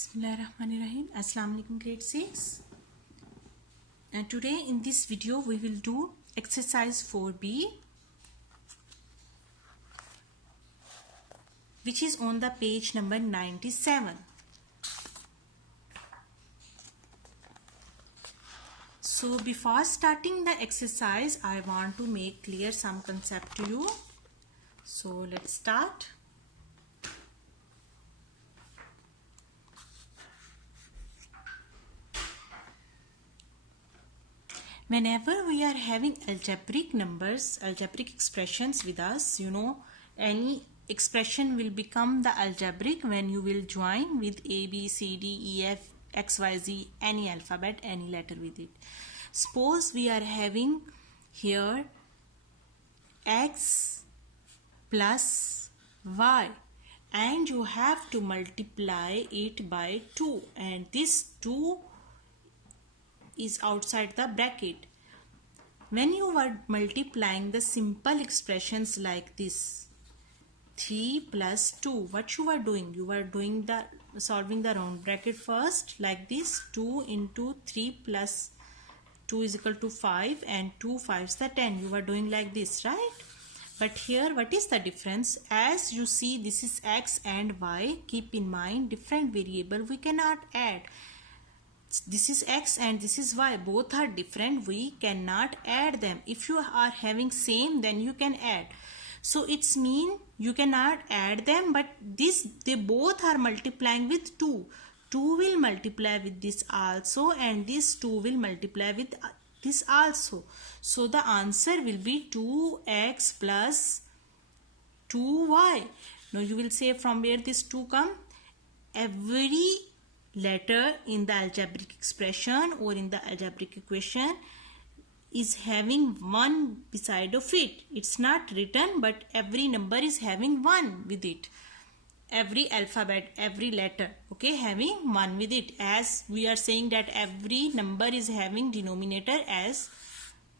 Bismillahirrahmanirrahim. Assalamu alaikum grade 6. And today in this video we will do exercise 4B, which is on the page number 97. So before starting the exercise, I want to make clear some concept to you. So let's start. Whenever we are having algebraic numbers, algebraic expressions with us, any expression will become the algebraic when you will join with A, B, C, D, E, F, X, Y, Z, any alphabet, any letter with it. Suppose we are having here X plus Y and you have to multiply it by 2, and this 2 is outside the bracket. When you are multiplying the simple expressions like this, 3 plus 2, what you are doing? You are doing the solving the round bracket first like this. 2 into 3 plus 2 is equal to 5, and 2 5s the 10. You are doing like this, right? But here what is the difference? As you see, this is X and Y. Keep in mind, different variable we cannot add. This is X and this is Y, both are different, we cannot add them. If you are having same, then you can add. So it's mean you cannot add them, but they both are multiplying with 2. 2 will multiply with this also, and this 2 will multiply with this also. So the answer will be 2x plus 2y. Now you will say from where this 2 come? Every letter in the algebraic expression or in the algebraic equation is having 1 beside of it. It's not written, but every number is having 1 with it. Every alphabet, every letter, okay, having 1 with it. As we are saying that every number is having denominator as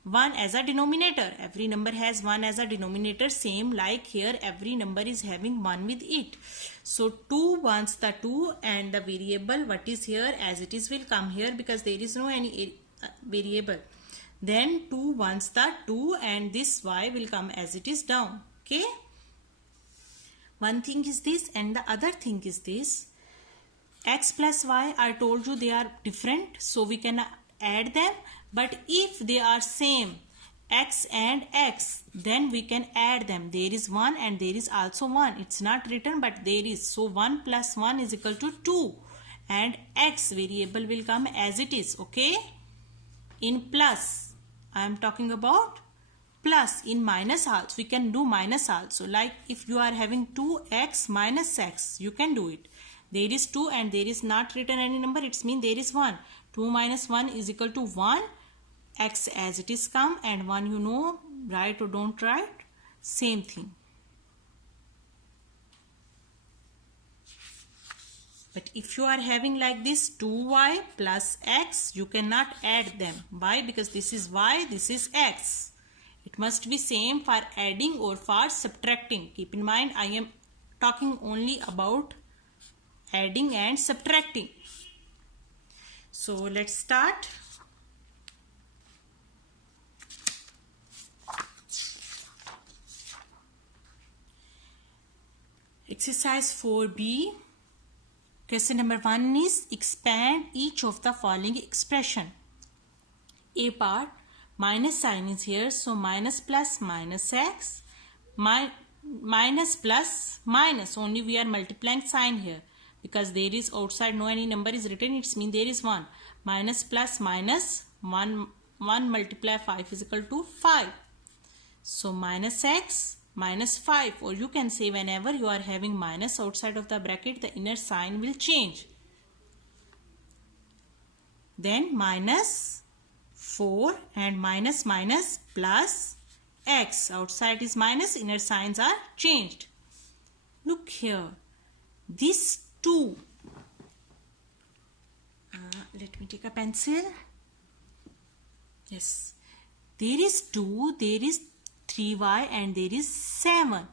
1 as a denominator. Every number has 1 as a denominator. Same like here, every number is having 1 with it. So 2 wants the 2, and the variable what is here as it is will come here because there is no any variable. Then 2 wants the 2, and this y will come as it is down. Okay. One thing is this, and the other thing is this. X plus y, I told you they are different, so we can add them. But if they are same, X and X, then we can add them. There is 1 and there is also 1. It's not written, but there is. So 1 plus 1 is equal to 2. And X variable will come as it is. Okay. In plus, I am talking about plus. In minus also, we can do minus also. Like if you are having 2x minus x, you can do it. There is 2 and there is not written any number. It means there is 1. 2 minus 1 is equal to 1. X as it is come, and 1 write or don't write, same thing. But if you are having like this 2y plus x, you cannot add them. Why? Because this is y, this is x. It must be same for adding or for subtracting. Keep in mind, I am talking only about adding and subtracting. So let's start. Exercise 4B. Question number 1 is expand each of the following expression. A part, minus sign is here, so minus plus minus x, minus plus minus, only we are multiplying sign here because there is outside no any number is written, it means there is 1. Minus plus minus, 1 multiply 5 is equal to 5. So minus x minus 5, or you can say whenever you are having minus outside of the bracket, the inner sign will change. Then minus 4 and minus minus plus x, outside is minus, inner signs are changed. Look here, this 2, let me take a pencil. Yes, there is 2, there is 3y and there is 7.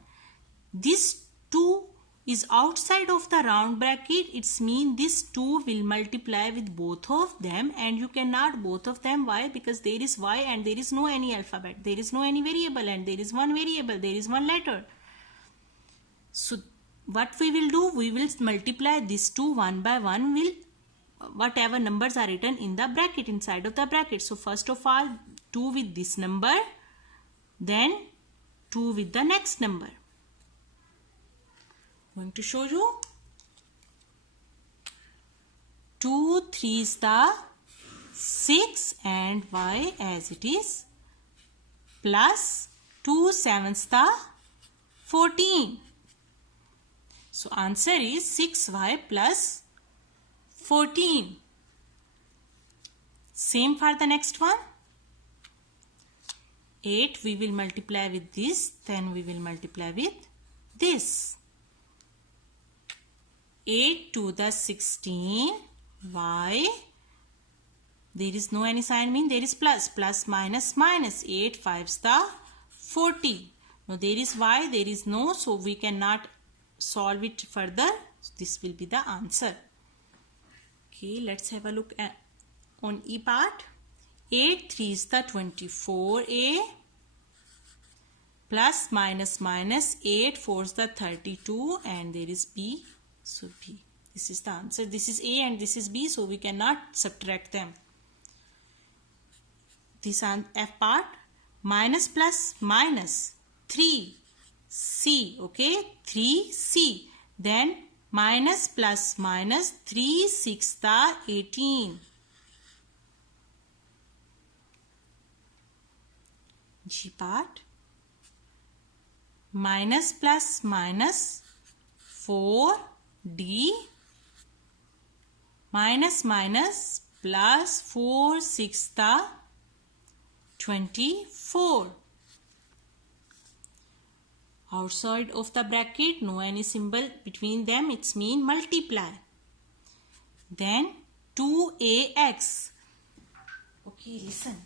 This 2 is outside of the round bracket, it's mean this 2 will multiply with both of them, and you cannot both of them. Why? Because there is y and there is no any alphabet, there is no any variable, and there is one variable, there is one letter. So what we will do, we will multiply this 2 one by one, will whatever numbers are written in the bracket, inside of the bracket. So first of all 2 with this number, then 2 with the next number. Going to show you. 2 3s the 6 and y as it is, plus 2 7s the 14. So answer is 6y plus 14. Same for the next one. 8 we will multiply with this, then we will multiply with this. 8 to the 16 y, there is no any sign, mean there is plus, plus minus minus, 8 5s the 40. Now there is y, there is no, so we cannot solve it further. So this will be the answer. Okay, let's have a look at on E part. 8 3s the 24a, plus minus minus 8 4s the 32, and there is b. So b, this is the answer. This is a and this is b, so we cannot subtract them. This F part, minus plus minus 3c, okay, 3c, then minus plus minus 3 6 the 18. G part, minus plus minus 4d, minus minus plus 4 6 the 24. Outside of the bracket, no any symbol between them, it's mean multiply. Then 2ax. Okay, listen.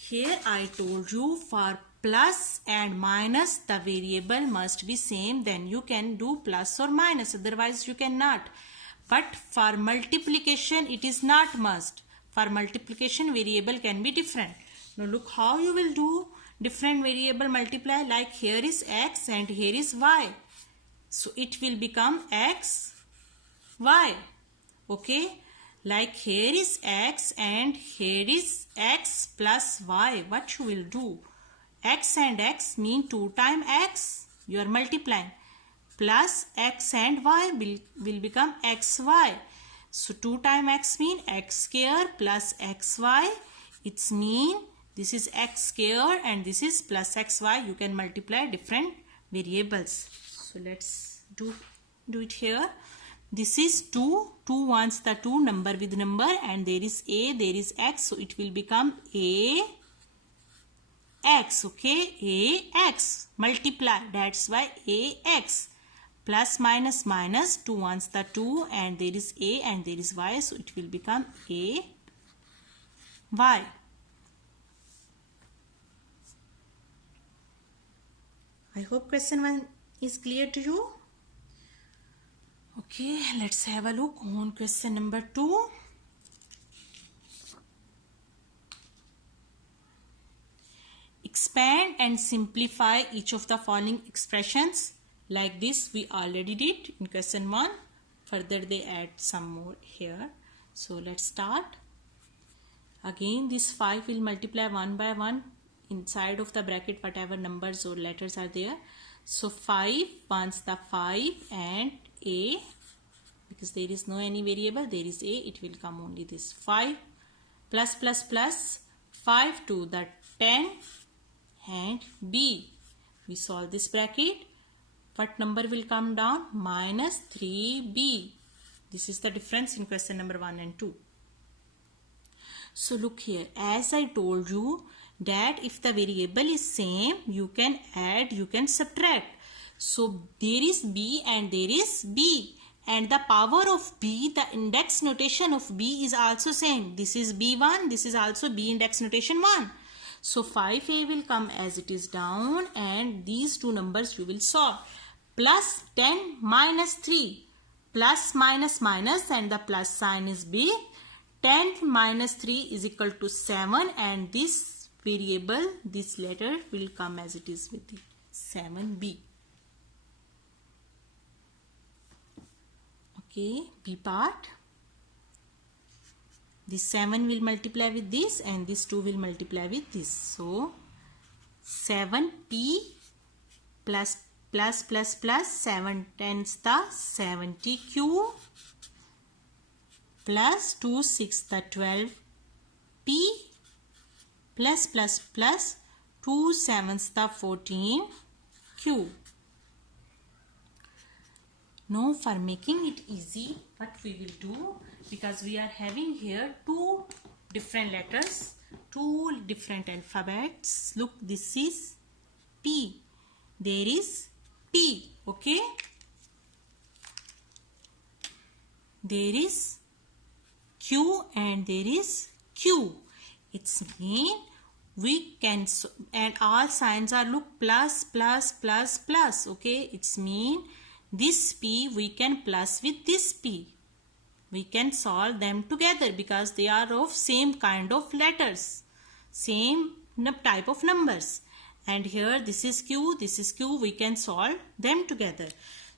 Here I told you for plus and minus the variable must be same, then you can do plus or minus, otherwise you cannot. But for multiplication it is not must. For multiplication variable can be different. Now look how you will do different variable multiply, like here is x and here is y. So it will become x, y. Okay. Like here is x and here is x plus y. What you will do? X and x mean 2 times x. You are multiplying. Plus x and y will become xy. So 2 times x mean x square plus xy. It's mean this is x square and this is plus xy. You can multiply different variables. So let's do it here. This is 2. 2 ones the 2, number with number, and there is a, there is x. So it will become a x. Okay, a x. Multiply. That's why a x. Plus minus minus 2 ones the 2, and there is a and there is y. So it will become a y. I hope question 1 is clear to you. Okay, let's have a look on question number 2. Expand and simplify each of the following expressions. Like this we already did in question 1. Further they add some more here. So let's start. Again this 5 will multiply one by one inside of the bracket, whatever numbers or letters are there. So 5 ones the 5 and a, because there is no any variable, there is a, it will come only this 5 plus plus plus 5 to the 10 and b. We solve this bracket. What number will come down? Minus 3b. This is the difference in question number 1 and 2. So look here, as I told you that if the variable is same, you can add, you can subtract. So there is b and there is b, and the power of b, the index notation of b is also same. This is b1, this is also b index notation 1. So 5a will come as it is down, and these two numbers you will solve. plus 10 minus 3. Plus minus minus and the plus sign is big. 10 minus 3 is equal to 7 and this variable, this letter will come as it is with the 7b. Okay, B part. This 7 will multiply with this and this 2 will multiply with this. So 7p plus 7 tens the 70q plus 2 6 the 12p plus 2 7s the 14q. Now for making it easy, what we will do, because we are having here two different letters, two different alphabets. Look, this is P. There is P. Okay. There is Q and there is Q. It's mean we can, and all signs are look plus. Okay. It's mean this P we can plus with this P. We can solve them together because they are of same kind of letters, same type of numbers. And here this is Q, we can solve them together.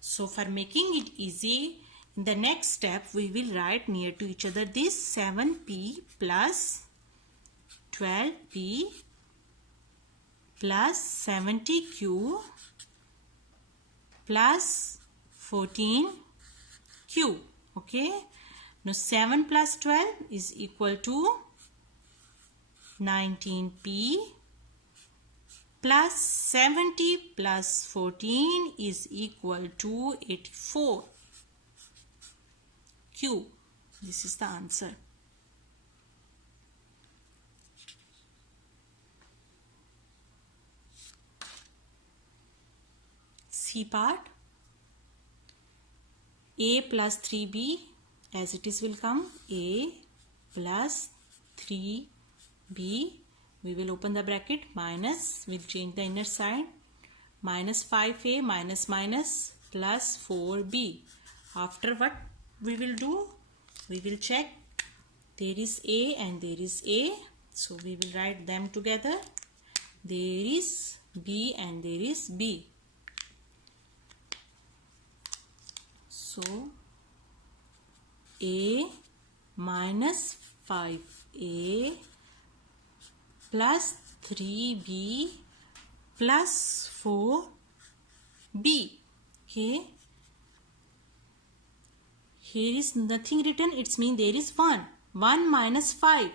So for making it easy, in the next step we will write near to each other this 7p plus 12p plus 70q plus 14q. Okay. Now 7 plus 12 is equal to 19p plus 70 plus 14 is equal to 84. Q. This is the answer. C part. A plus 3b as it is will come. A plus 3b. We will open the bracket, minus, we'll change the inner sign, minus 5a minus plus 4b. After what we will do? We will check. There is a and there is a. So we will write them together. There is b and there is b. So a minus 5a plus 3b plus 4b. Okay. Here is nothing written. It's mean there is 1. 1 minus 5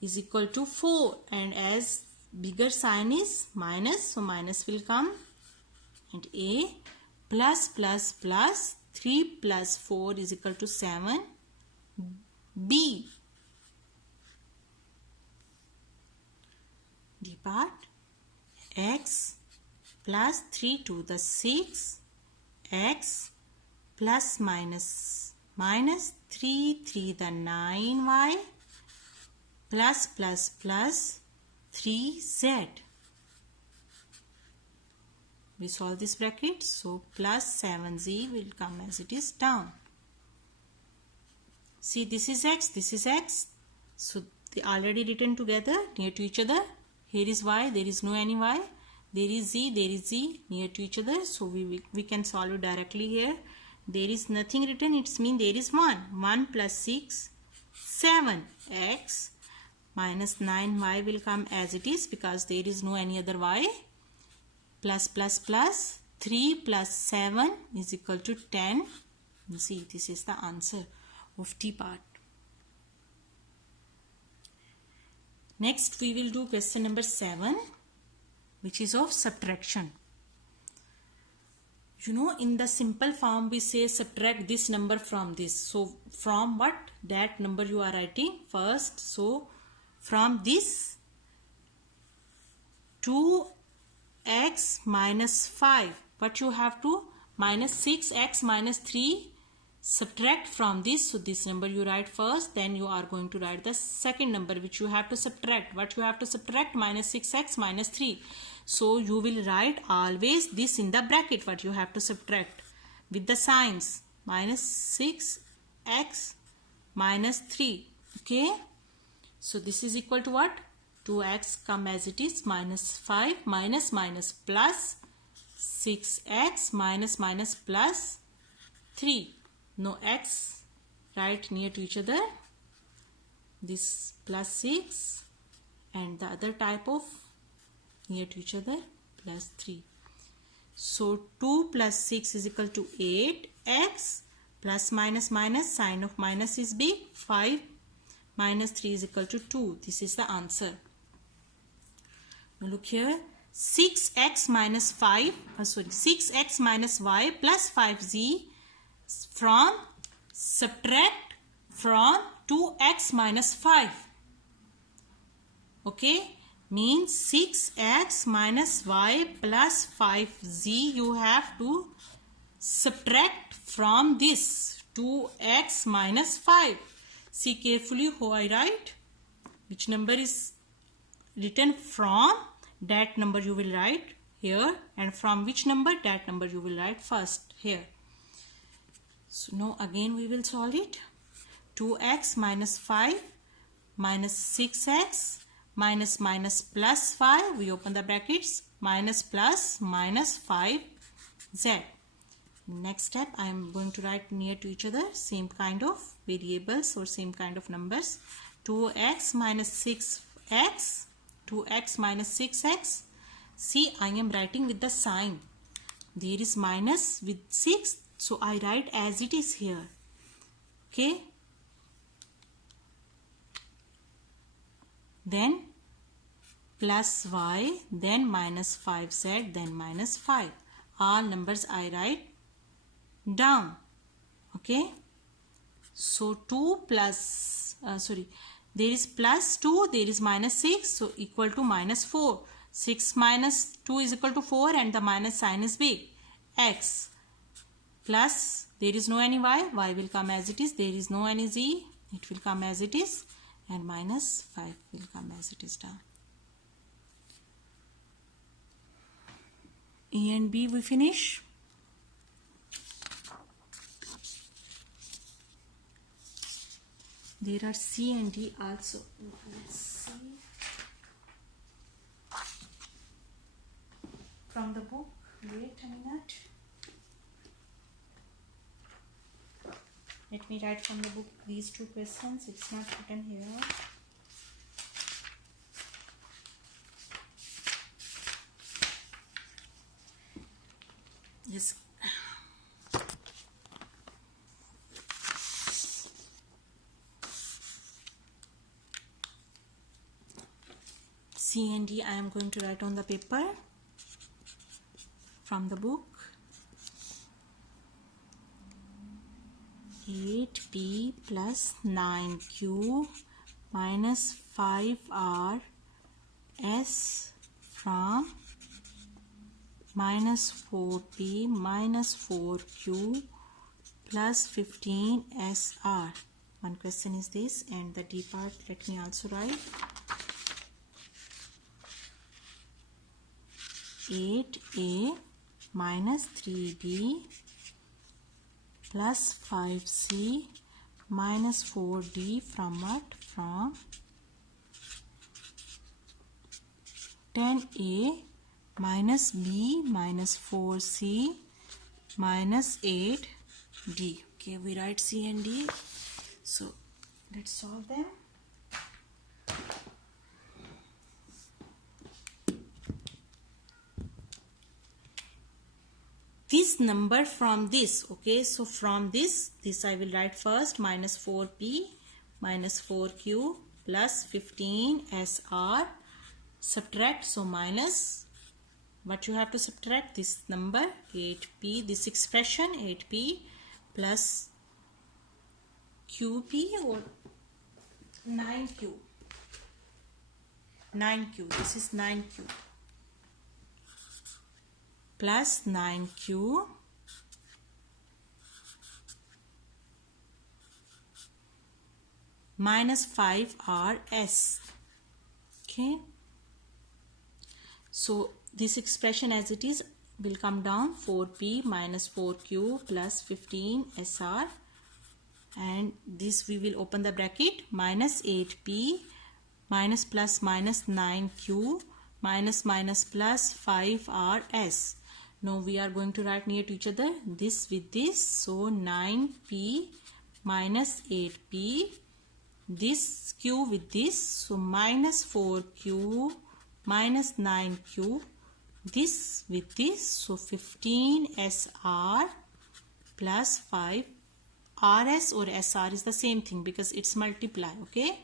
is equal to 4. And as bigger sign is minus, so minus will come. And a plus 3 plus 4 is equal to 7. B. D part. X plus 3 to the 6. X plus minus 3 the 9y plus 3z. We solve this bracket, so plus 7z will come as it is down. See, this is x, so they already written together near to each other. Here is y, there is no any y. There is z near to each other, so we can solve it directly here. There is nothing written, it's mean there is 1. 1 plus 6, 7. X minus 9y will come as it is because there is no any other y. Plus 3 plus 7 is equal to 10. You see, this is the answer of D part. Next we will do question number 7, which is of subtraction. You know, in the simple form we say subtract this number from this. So from what? That number you are writing first. So from this 2x minus 5, but you have to minus 6x minus 3 subtract from this. So this number you write first, then you are going to write the second number which you have to subtract. What you have to subtract? Minus 6x minus 3. So you will write always this in the bracket, what you have to subtract with the signs. Minus 6x minus 3. Okay. So this is equal to what? 2x come as it is, minus 5 minus minus plus 6x minus minus plus 3. No x, right near to each other. This plus 6 and the other type of near to each other plus 3. So 2 plus 6 is equal to 8x plus minus minus, sign of minus is big, 5 minus 3 is equal to 2. This is the answer. Now look here, 6x minus 6x minus y plus 5z from, subtract from 2x minus 5. Okay, means 6x minus y plus 5z you have to subtract from this 2x minus 5. See carefully how I write. Which number is written from, that number you will write here, and from which number, that number you will write first here. So now again we will solve it. 2x minus 5 minus 6x minus minus plus 5, we open the brackets, minus plus minus 5z. Next step, I am going to write near to each other same kind of variables or same kind of numbers. 2x minus 6x, 2x minus 6x. See, I am writing with the sign. There is minus with 6, so I write as it is here. Okay. Then plus y, then minus 5z, then minus 5. All numbers I write down. Okay. So 2 plus, there is plus 2, there is minus 6, so equal to minus 4. 6 minus 2 is equal to 4 and the minus sign is big. X plus, there is no any y, y will come as it is. There is no any z, it will come as it is. And minus 5 will come as it is down. A and B we finish. There are C and D also. Let's see. From the book, wait a minute. Let me write from the book these two questions. It's not written here. Yes. C and D I am going to write on the paper from the book. 8p plus 9q minus 5r s from minus 4p minus 4q plus 15sr. One question is this, and the D part let me also write. 8a minus 3b plus 5c minus 4d from what? From 10a minus b minus 4c minus 8d. Okay, we write C and D. So let's solve them. This number from this, okay, so from this I will write first, minus 4p minus 4q plus 15sr, subtract, so minus, what you have to subtract, this number 8p, this expression 8p plus qp or 9q, this is 9q plus 9q minus 5rs. Okay, so this expression as it is will come down 4p minus 4q plus 15 SR, and this we will open the bracket minus 8p minus plus minus 9q minus minus plus 5rs. Now we are going to write near to each other this with this, so 9p minus 8p, this q with this, so minus 4q minus 9q, this with this, so 15 SR plus 5 RS or SR is the same thing because it's multiply. Okay,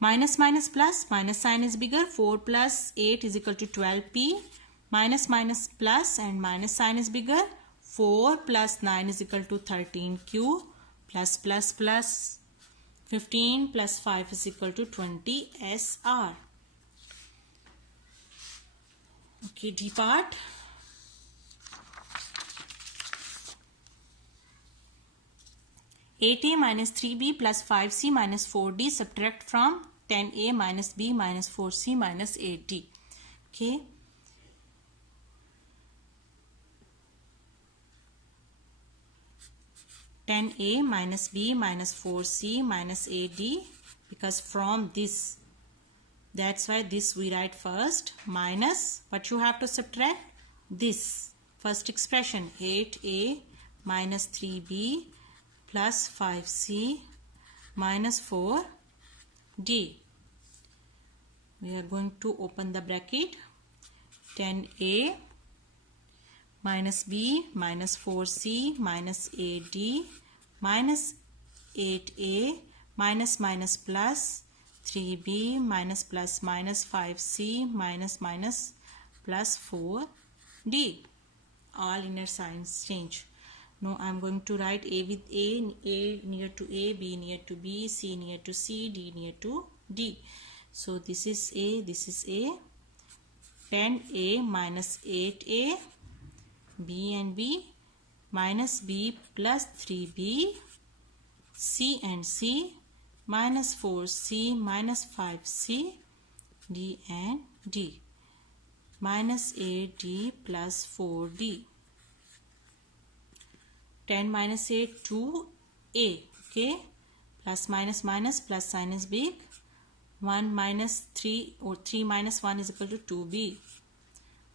minus minus plus, minus sign is bigger, 4 plus 8 is equal to 12p, minus minus plus and minus sign is bigger, 4 plus 9 is equal to 13q, plus plus plus 15 plus 5 is equal to 20 SR. Okay, D part. (8a minus 3b plus 5c minus 4d subtract from 10a minus b minus 4c minus 8d. Okay. (10a minus b minus 4c minus 8d, because from this, that's why this we write first, minus what you have to subtract, this first expression 8a minus 3b plus 5c minus 4d. We are going to open the bracket 10a minus b minus 4c minus 8d minus 8a minus minus plus 3b minus plus minus 5c minus minus plus 4d. All inner signs change. Now I am going to write a with a near to a, b near to b, c near to c, d near to d. So this is a, this is a. 10a minus 8a, b and b, minus b plus 3b, c and c, minus 4c minus 5c, d and d, minus 8d plus 4d. 10 minus 8, 2a. Okay, plus minus minus, plus sign is big, 1 minus 3 or 3 minus 1 is equal to 2b,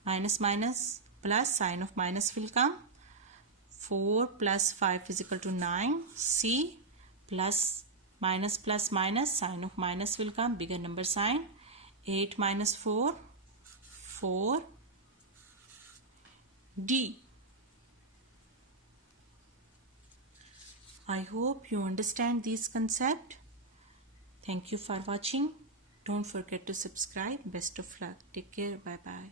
minus minus plus sign of minus will come, 4 plus 5 is equal to 9, c plus minus plus minus, sign of minus will come, bigger number sign, 8 minus 4, 4, d. I hope you understand this concept. Thank you for watching. Don't forget to subscribe. Best of luck. Take care. Bye bye.